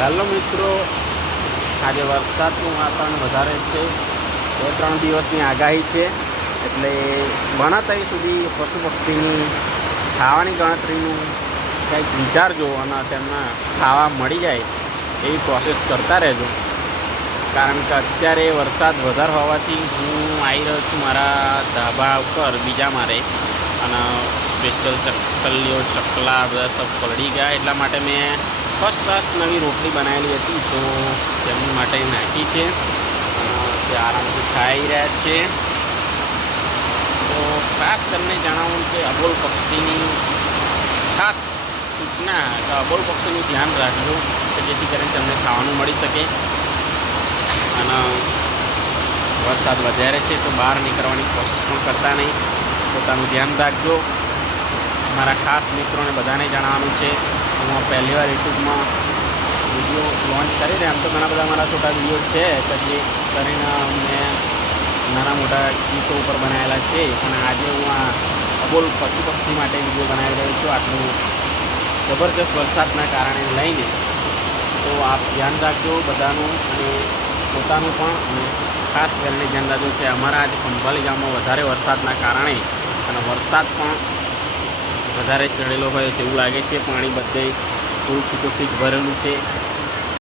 Hello મિત્રો, આજે વરસાદનું વાતાવરણ વધારે છે. 2-3 દિવસની આગાહી છે, એટલે ઘણા ત્યાં સુધી પશુ પક્ષીની ખાવાની ગણતરીનું કંઈક વિચારજો અને તેમને ખાવા મળી જાય એવી પ્રોસેસ કરતા રહેજો. કારણ કે અત્યારે વરસાદ વધારે હોવાથી હું આવી રહ્યો છું મારા ધાબા ઉપર બીજા મારે, અને સ્પેશિયલ ચકલીઓ ચકલા બધા સબ પલળી ગયા, એટલા માટે મેં ફર્સ્ટ ક્લાસ નવી રોટલી બનાવેલી હતી, તો તેમની માટે નાખી છે. તે આરામથી ખાઈ રહ્યા છે. તો ખાસ કરીને જણાવું કે અબોલ પક્ષીની ખાસ સૂચના કે અબોલ પક્ષીનું ધ્યાન રાખજો, કે જેથી કરીને તમને ખાવાનું મળી શકે. અને વરસાદ વધારે છે તો બહાર નીકળવાની કોશિશ પણ કરતા નહીં. પોતાનું ધ્યાન રાખજો. મારા ખાસ મિત્રોને બધાને જણાવવાનું છે, હું પહેલી વાર યુટ્યુબમાં વિડીયો લોન્ચ કરી રહ્યા. આમ તો ઘણા બધા મારા છોટા વિડીયો છે કે જે કરીને મેં નાના મોટા ગીતો ઉપર બનાવેલા છે, પણ આજે હું આ અબોલ પશુ પક્ષી માટે વિડીયો બનાવી રહ્યો છું, આટલું જબરજસ્ત વરસાદના કારણે લઈને. તો આપ ધ્યાન રાખજો બધાનું, અને પોતાનું પણ, અને ખાસ કરીને ધ્યાન રાખજો કે અમારા આજે ખંભાળી ગામમાં વધારે વરસાદના કારણે, અને વરસાદ પણ વધારે ચડેલો હોય તેવું લાગે છે. પાણી બધે ફૂલ છૂટોથી જ ભરેલું છે.